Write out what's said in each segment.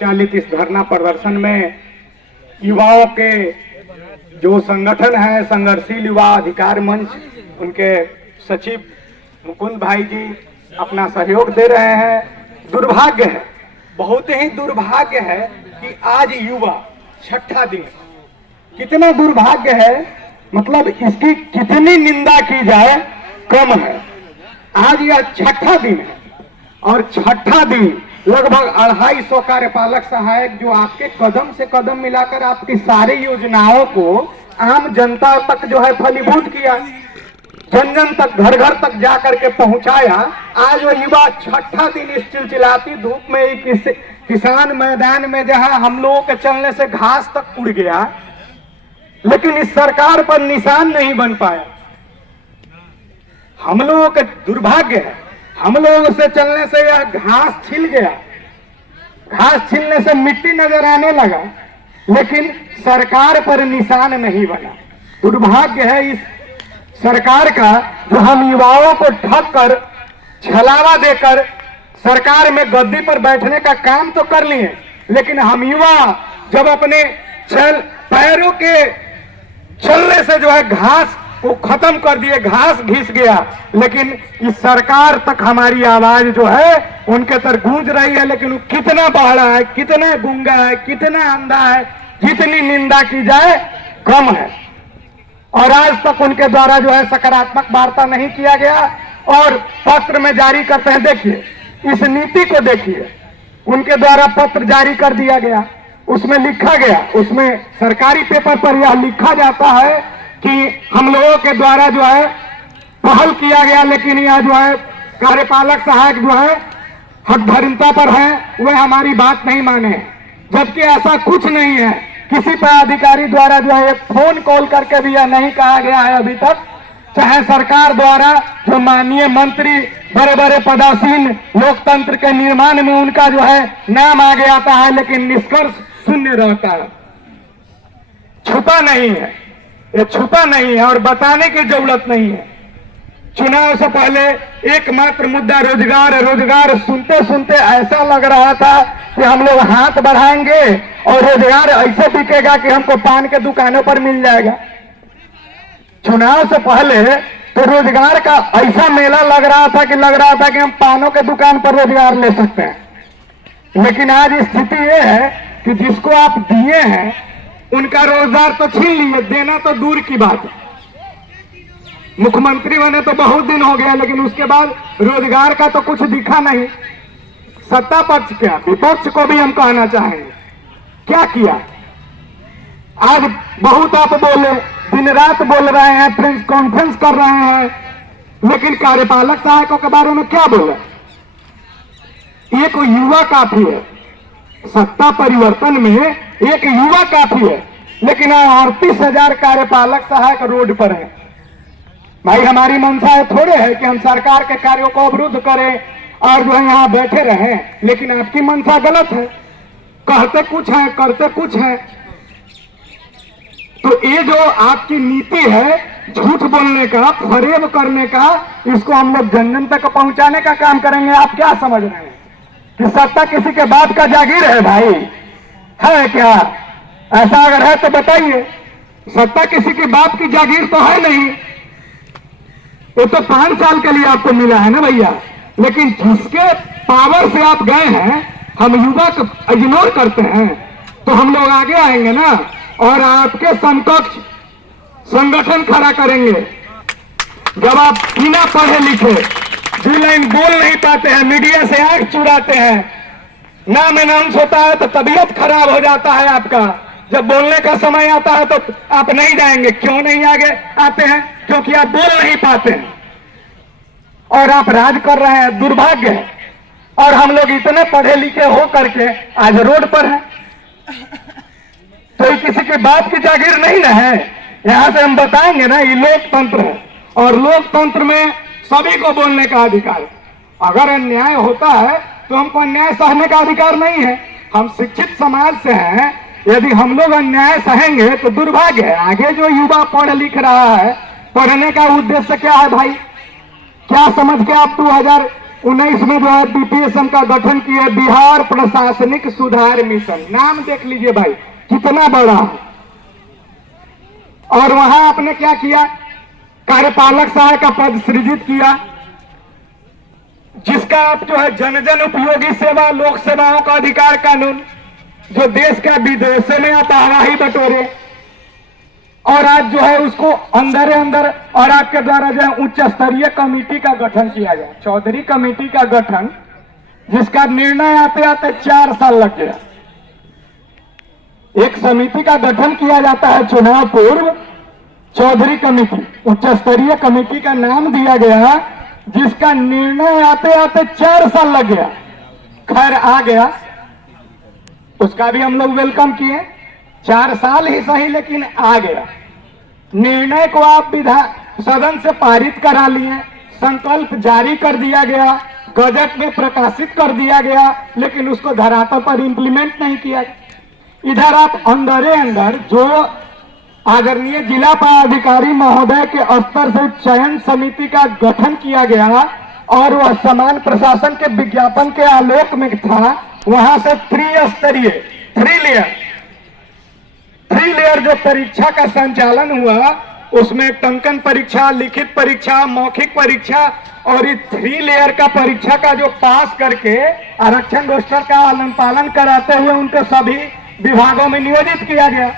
संचालित इस धरना प्रदर्शन में युवाओं के जो संगठन है संघर्षशील युवा अधिकार मंच, उनके सचिव मुकुंद भाई जी अपना सहयोग दे रहे हैं। दुर्भाग्य है, बहुत ही दुर्भाग्य है कि आज युवा छठा दिन, कितना दुर्भाग्य है, मतलब इसकी कितनी निंदा की जाए कम है। आज यह छठा दिन है और छठा दिन लगभग 250 कार्यपालक सहायक जो आपके कदम से कदम मिलाकर आपकी सारी योजनाओं को आम जनता तक जो है फलीभूत किया, जन जन तक, घर घर तक जाकर के पहुंचाया। आज वो युवा छठा दिन इस चिलचिलाती धूप में एक किसान मैदान में जहां हम लोगों के चलने से घास तक उड़ गया, लेकिन इस सरकार पर निशान नहीं बन पाया। हम लोगों का दुर्भाग्य है, हम लोगों से चलने से यह घास छिल गया, घास छिलने से मिट्टी नजर आने लगा, लेकिन सरकार पर निशान नहीं बना। दुर्भाग्य है इस सरकार का, जो हम युवाओं को ठग कर, छलावा देकर सरकार में गद्दी पर बैठने का काम तो कर लिए, लेकिन हम युवा जब अपने पैरों के चलने से जो है घास को खत्म कर दिए, घास घिस गया, लेकिन इस सरकार तक हमारी आवाज जो है उनके तर गूंज रही है। लेकिन वो कितना बहरा है, कितना गूंगा है, कितना अंधा है, जितनी निंदा की जाए कम है। और आज तक उनके द्वारा जो है सकारात्मक वार्ता नहीं किया गया और पत्र में जारी करते हैं। देखिए इस नीति को देखिए, उनके द्वारा पत्र जारी कर दिया गया, उसमें लिखा गया, उसमें सरकारी पेपर पर यह लिखा जाता है कि हम लोगों के द्वारा जो है पहल किया गया, लेकिन यह जो है कार्यपालक सहायक जो है हकधर्मिता पर है, वह हमारी बात नहीं माने। जबकि ऐसा कुछ नहीं है, किसी पर अधिकारी द्वारा जो है फोन कॉल करके भी यह नहीं कहा गया है अभी तक, चाहे सरकार द्वारा जो माननीय मंत्री, बड़े बड़े पदासीन लोकतंत्र के निर्माण में उनका जो है नाम आगे आता है, लेकिन निष्कर्ष शून्य रहता है, छुपा नहीं है, ये छुपा नहीं है और बताने की जरूरत नहीं है। चुनाव से पहले एकमात्र मुद्दा रोजगार है। रोजगार सुनते सुनते ऐसा लग रहा था कि हम लोग हाथ बढ़ाएंगे और रोजगार ऐसे बिकेगा कि हमको पान के दुकानों पर मिल जाएगा। चुनाव से पहले तो रोजगार का ऐसा मेला लग रहा था कि हम पानों के दुकान पर रोजगार ले सकते हैं। लेकिन आज स्थिति यह है कि जिसको आप दिए हैं उनका रोजगार तो छीन लिए, देना तो दूर की बात है। मुख्यमंत्री बने तो बहुत दिन हो गया, लेकिन उसके बाद रोजगार का तो कुछ दिखा नहीं। सत्ता पक्ष क्या, विपक्ष को भी हम कहना चाहेंगे, क्या किया? आज बहुत आप बोले, दिन रात बोल रहे हैं, प्रेस कॉन्फ्रेंस कर रहे हैं, लेकिन कार्यपालक सहायकों के बारे में क्या बोले? एक युवा काफी है, सत्ता परिवर्तन में एक युवा काफी है, लेकिन 38,000 कार्यपालक सहायक रोड पर है। भाई हमारी मंशा है थोड़े है कि हम सरकार के कार्यों को अवरुद्ध करें और जो है यहाँ बैठे रहें, लेकिन आपकी मंशा गलत है, कहते कुछ है करते कुछ है। तो ये जो आपकी नीति है झूठ बोलने का, फरेब करने का, इसको हम लोग जन जन तक पहुंचाने का काम करेंगे। आप क्या समझ रहे हैं कि सत्ता किसी के बाप का जागीर है? भाई है क्या? ऐसा अगर है तो बताइए। सत्ता किसी के बाप की जागीर तो है नहीं, ये तो 5 साल के लिए आपको मिला है ना भैया। लेकिन जिसके पावर से आप गए हैं, हम युवा को इग्नोर करते हैं, तो हम लोग आगे आएंगे ना और आपके समकक्ष संगठन खड़ा करेंगे। जब आप बिना पढ़े लिखे 2 लाइन बोल नहीं पाते हैं, मीडिया से आंख चुराते हैं, नाम अनाउंस होता है तो तबीयत खराब हो जाता है आपका, जब बोलने का समय आता है तो आप नहीं जाएंगे। क्यों नहीं आगे आते हैं? क्योंकि आप बोल नहीं पाते हैं और आप राज कर रहे हैं। दुर्भाग्य है। और हम लोग इतने पढ़े लिखे हो करके आज रोड पर हैं, तो ये किसी के बाप की जागीर नहीं ना है। यहां से हम बताएंगे ना, ये लोकतंत्र है और लोकतंत्र में सभी को बोलने का अधिकार है। अगर अन्याय होता है तो हमको अन्याय सहने का अधिकार नहीं है। हम शिक्षित समाज से हैं, यदि हम लोग अन्याय सहेंगे तो दुर्भाग्य है। आगे जो युवा पढ़ लिख रहा है, पढ़ने का उद्देश्य क्या है भाई? क्या समझ के आप 19 में जो है बीपीएसएम का गठन किया, बिहार प्रशासनिक सुधार मिशन। नाम देख लीजिए भाई कितना बड़ा है। और वहां आपने क्या किया, कार्यपालक सहायक का पद सृजित किया, जिसका आप जो है जन जन उपयोगी सेवा लोक सेवाओं का अधिकार कानून, जो देश का विदेशों में आता हवाई बटोरे, और आज जो है उसको अंदर अंदर और आपके द्वारा जो है उच्च स्तरीय कमेटी का गठन किया गया, चौधरी कमेटी का गठन, जिसका निर्णय आते आते 4 साल लग गया। एक समिति का गठन किया जाता है चुनाव पूर्व, चौधरी कमेटी, उच्च स्तरीय कमेटी का नाम दिया गया, जिसका निर्णय आते आते 4 साल लग गया। खैर आ गया, उसका भी हम लोग वेलकम किए, 4 साल ही सही लेकिन आ गया। निर्णय को आप विधान सदन से पारित करा लिए, संकल्प जारी कर दिया गया, गजट में प्रकाशित कर दिया गया, लेकिन उसको धरातल पर इंप्लीमेंट नहीं किया। इधर आप अंदर जो आदरणीय जिला पदाधिकारी महोदय के स्तर से चयन समिति का गठन किया गया और वह समान प्रशासन के विज्ञापन के आलोक में था, वहां से त्रिस्तरीय थ्री लेयर जो परीक्षा का संचालन हुआ, उसमें टंकन परीक्षा, लिखित परीक्षा, मौखिक परीक्षा, और इस 3 लेयर का परीक्षा का जो पास करके आरक्षण रोस्टर का पालन कराते हुए उनको सभी विभागों में नियोजित किया गया।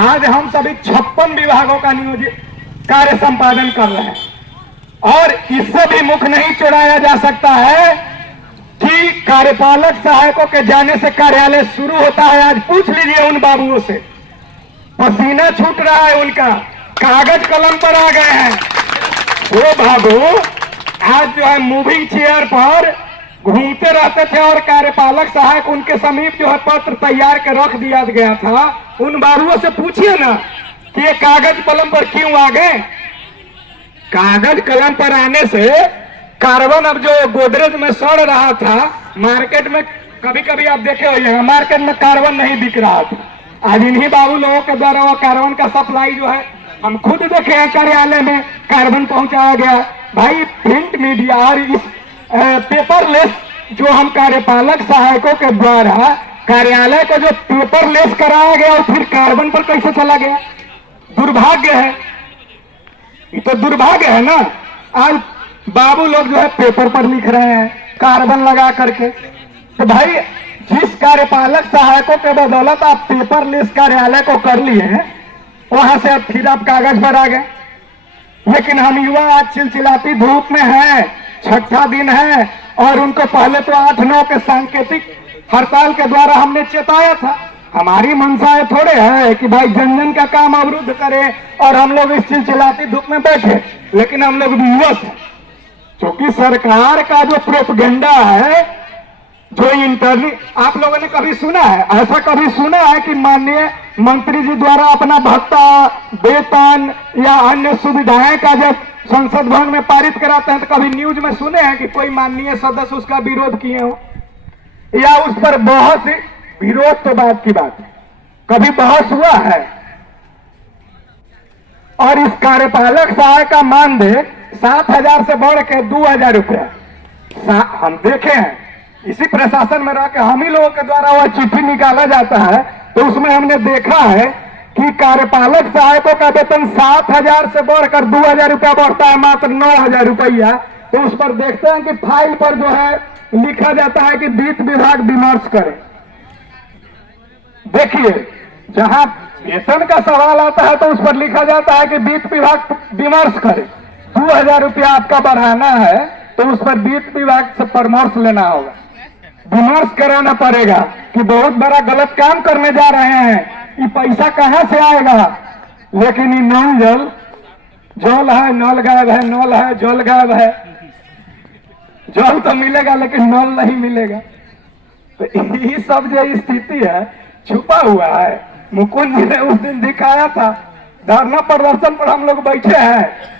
आज हम सभी 56 विभागों का नियोजित कार्य संपादन कर रहे हैं। और इससे भी मुख नहीं चुराया जा सकता है कि कार्यपालक सहायकों के जाने से कार्यालय शुरू होता है। आज पूछ लीजिए उन बाबुओं से, पसीना छूट रहा है उनका, कागज कलम पर आ गए हैं। वो बाबू आज जो है मूविंग चेयर पर घूमते रहते थे और कार्यपालक सहायक उनके समीप जो है पत्र तैयार कर रख दिया गया था। उन बाबुओं से पूछिए ना कि ये कागज कलम पर क्यों आ गए। कागज कलम पर आने से कार्बन अब जो गोदरेज में सड़ रहा था, मार्केट में कभी कभी आप देखे होइएगा मार्केट में कार्बन नहीं बिक रहा था। आज इन्हीं बाबू लोगों के द्वारा वो कार्बन का सप्लाई जो है हम खुद देखे हैं, कार्यालय में कार्बन पहुंचाया गया। भाई प्रिंट मीडिया और इस पेपरलेस जो हम कार्यपालक सहायकों के द्वारा कार्यालय को जो पेपरलेस कराया गया, और फिर कार्बन पर कैसे चला गया, दुर्भाग्य है। ये तो दुर्भाग्य है ना। आज बाबू लोग जो है पेपर पर लिख रहे हैं कार्बन लगा करके। तो भाई जिस कार्यपालक सहायकों के बदौलत आप पेपरलेस कार्यालय को कर लिए हैं, वहां से अब फिर आप कागज पर आ गए। लेकिन हम युवा आज चिलचिलाती धूप में हैं, 6ठा दिन है, और उनको पहले तो 8-9 के सांकेतिक हड़ताल के द्वारा हमने चेताया था। हमारी मंशा थोड़े है कि भाई जन जन का काम अवरुद्ध करे और हम लोग इस चिलचिलाती धूप में बैठे, लेकिन हम लोग विवश हैं। क्योंकि सरकार का जो प्रोपगेंडा है, जो इंटरनेट, आप लोगों ने कभी सुना है, ऐसा कभी सुना है कि माननीय मंत्री जी द्वारा अपना भत्ता, वेतन या अन्य सुविधाएं का जब संसद भवन में पारित कराते हैं, तो कभी न्यूज में सुने हैं कि कोई माननीय सदस्य उसका विरोध किए हो या उस पर बहस? विरोध तो बात की बात है, कभी बहस हुआ है? और इस कार्यपालक सहायक का मानदेय 7,000 से बढ़ के 2,000 रुपया हम देखे हैं। इसी प्रशासन में रह के हम ही लोगों के द्वारा वह चिट्ठी निकाला जाता है, तो उसमें हमने देखा है कि कार्यपालक सहायकों का वेतन 7,000 से बढ़कर 2,000 रुपया बढ़ता है, मात्र 9,000 रुपया। तो उस पर देखते हैं कि फाइल पर जो है लिखा जाता है कि वित्त विभाग विमर्श करे। देखिए, जहां वेतन का सवाल आता है तो उस पर लिखा जाता है कि वित्त विभाग विमर्श करे। 2,000 रुपया आपका बढ़ाना है तो उस पर वित्त विभाग से परामर्श लेना होगा, विमर्श कराना पड़ेगा कि बहुत बड़ा गलत काम करने जा रहे हैं, ये पैसा कहां से आएगा। लेकिन ये नल जल है, नल गायब है, नल है, जल गायब है। जल तो मिलेगा लेकिन नल नहीं मिलेगा। तो ये सब जो स्थिति है छुपा हुआ है। मुकुंद जी ने उस दिन दिखाया था, धरना प्रदर्शन पर हम लोग बैठे हैं,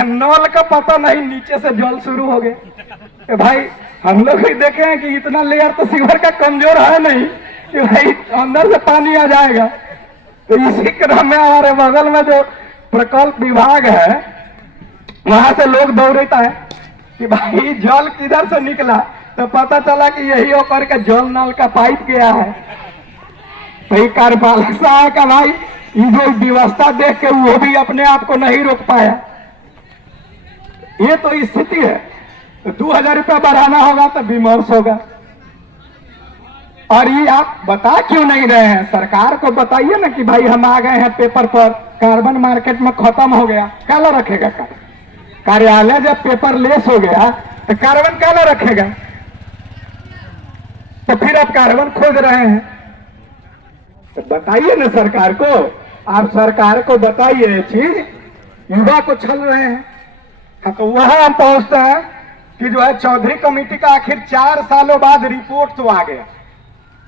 नल का पता नहीं, नीचे से जल शुरू हो गए। भाई हम लोग भी देखे हैं कि इतना लेयर तो सीवर का कमजोर है नहीं कि भाई अंदर से पानी आ जाएगा। तो इसी क्रम में हमारे बगल में जो प्रकल्प विभाग है, वहां से लोग दौड़ता है कि भाई जल किधर से निकला, तो पता चला कि यही होकर के जल नल का पाइप गया है। तो कार्यपालक साहब का भाई ये जो व्यवस्था देख के वो भी अपने आप को नहीं रोक पाया। ये तो स्थिति है। तो 2000 रुपया बढ़ाना होगा तो विमर्श होगा। और ये आप बता क्यों नहीं रहे हैं? सरकार को बताइए ना कि भाई हम आ गए हैं पेपर पर, कार्बन मार्केट में खत्म हो गया, काला रखेगा कार्यालय। जब पेपर लेस हो गया तो कार्बन काला रखेगा। तो फिर आप कार्बन खोज रहे हैं, तो बताइए ना सरकार को। आप सरकार को बताइए ये चीज, युवा को छल रहे हैं। हाँ, तो वहां हम पहुंचते हैं कि जो है चौधरी कमेटी का आखिर 4 सालों बाद रिपोर्ट तो आ गया।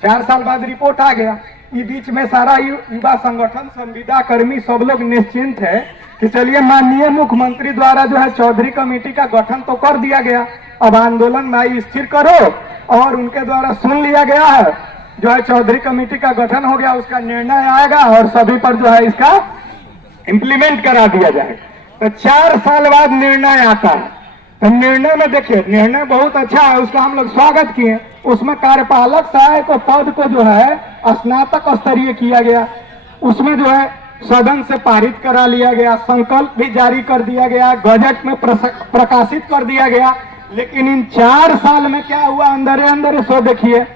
4 साल बाद रिपोर्ट आ गया। ये बीच में सारा युवा संगठन, संविदा कर्मी सब लोग निश्चिंत है कि चलिए माननीय मुख्यमंत्री द्वारा जो है चौधरी कमेटी का गठन तो कर दिया गया, अब आंदोलन में स्थिर करो। और उनके द्वारा सुन लिया गया है, जो है चौधरी कमेटी का गठन हो गया, उसका निर्णय आएगा और सभी पर जो है इसका इम्प्लीमेंट करा दिया जाएगा। तो 4 साल बाद निर्णय आता है। तो निर्णय में देखिए, निर्णय बहुत अच्छा है, उसका हम लोग स्वागत किए। उसमें कार्यपालक सहायक पद को जो है स्नातक स्तरीय किया गया। उसमें जो है सदन से पारित करा लिया गया, संकल्प भी जारी कर दिया गया, गजट में प्रकाशित कर दिया गया। लेकिन इन 4 साल में क्या हुआ अंदर अंदर सो देखिए।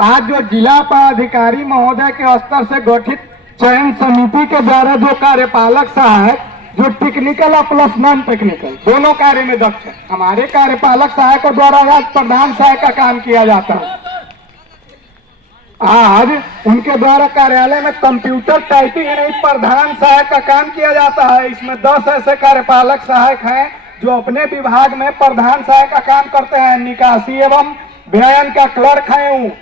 आज जो जिला पदाधिकारी महोदय के स्तर से गठित चयन समिति के द्वारा जो कार्यपालक सहायक, जो टेक्निकल और प्लस नॉन टेक्निकल दोनों कार्य में दक्ष है, हमारे कार्यपालक सहायकों द्वारा आज प्रधान सहायक का काम किया जाता है। आज उनके द्वारा कार्यालय में कंप्यूटर टाइपिंग नहीं, प्रधान सहायक का काम किया जाता है। इसमें 10 ऐसे कार्यपालक सहायक हैं जो अपने विभाग में प्रधान सहायक का काम करते हैं। निकासी एवं व्ययन का क्लर्क है,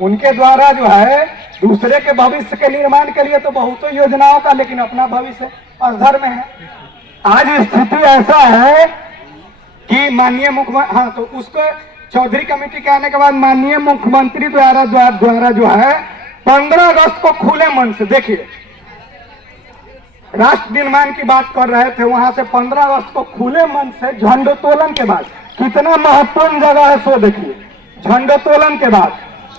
उनके द्वारा जो है दूसरे के भविष्य के निर्माण के लिए तो बहुतों योजनाओं का, लेकिन अपना भविष्य अधर में है। आज स्थिति ऐसा है कि माननीय मुख्यमंत्री, हाँ, तो उसको चौधरी कमेटी के आने के बाद माननीय मुख्यमंत्री द्वारा जो है 15 अगस्त को खुले मन से, देखिए राष्ट्र निर्माण की बात कर रहे थे, वहां से 15 अगस्त को खुले मन से झंडोत्तोलन के बाद, कितना महत्वपूर्ण जगह है सो देखिए। झंडोत्तोलन के बाद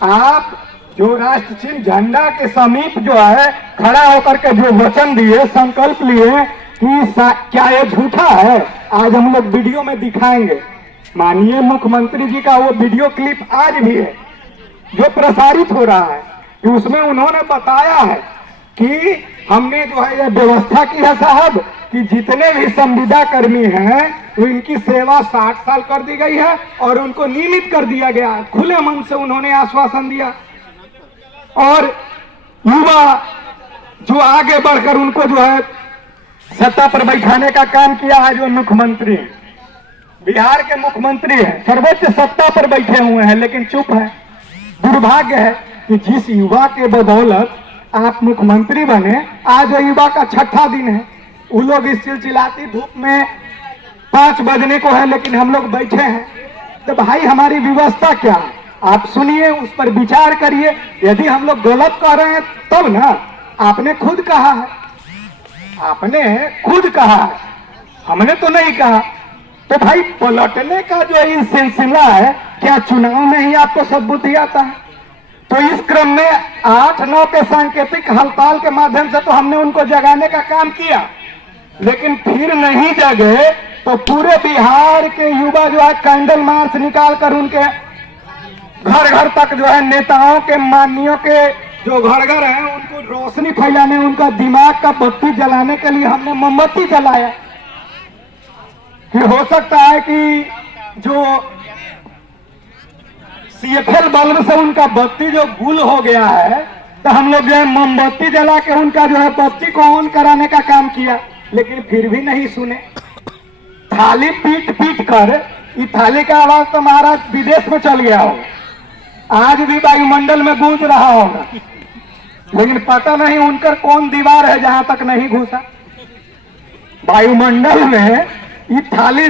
आप जो राष्ट्र चिन्ह झंडा के समीप जो है खड़ा होकर के जो वचन दिए, संकल्प लिए कि क्या ये झूठा है, आज हम लोग वीडियो में दिखाएंगे। माननीय मुख्यमंत्री जी का वो वीडियो क्लिप आज भी है जो प्रसारित हो रहा है, कि उसमें उन्होंने बताया है कि हमने जो है ये व्यवस्था की है साहब कि जितने भी संविदा कर्मी हैं उनकी सेवा 60 साल कर दी गई है और उनको नियमित कर दिया गया। खुले मन से उन्होंने आश्वासन दिया। और युवा जो आगे बढ़कर उनको जो है सत्ता पर बैठाने का काम किया है, जो मुख्यमंत्री बिहार के मुख्यमंत्री है, सर्वोच्च सत्ता पर बैठे हुए हैं लेकिन चुप है। दुर्भाग्य है कि जिस युवा के बदौलत आप मुख्यमंत्री बने, आज युवा का 6ठा दिन है। वो लोग इस चिलचिलाती धूप में 5 बजने को है लेकिन हम लोग बैठे हैं। तो भाई हमारी व्यवस्था क्या है, आप सुनिए, उस पर विचार करिए। यदि हम लोग गलत कह रहे हैं तब ना, आपने खुद कहा है, आपने खुद कहा है, हमने तो नहीं कहा। तो भाई पलटने का जो ये सिलसिला है, क्या चुनाव में ही आपको सब बुद्धि आता है? तो इस क्रम में 8-9 के सांकेतिक हड़ताल के माध्यम से तो हमने उनको जगाने का काम किया, लेकिन फिर नहीं जगे तो पूरे बिहार के युवा जो है कैंडल मार्च निकाल कर उनके घर घर तक जो है नेताओं के, माननीयों के जो घर घर हैं उनको रोशनी फैलाने, उनका दिमाग का बत्ती जलाने के लिए हमने मोमबत्ती जलाया। फिर हो सकता है कि जो CFL बल्ब से उनका बत्ती जो गुल हो गया है, तो हम लोग जो है मोमबत्ती जला के उनका जो है बत्ती को ऑन कराने का काम किया, लेकिन फिर भी नहीं सुने। थाली पीट पीट कर, ये थाली का आवाज तो महाराज विदेश में चल गया होगा, आज भी वायुमंडल में गूंज रहा होगा, लेकिन पता नहीं उनकर कौन दीवार है जहां तक नहीं घुसा। वायुमंडल में ये थाली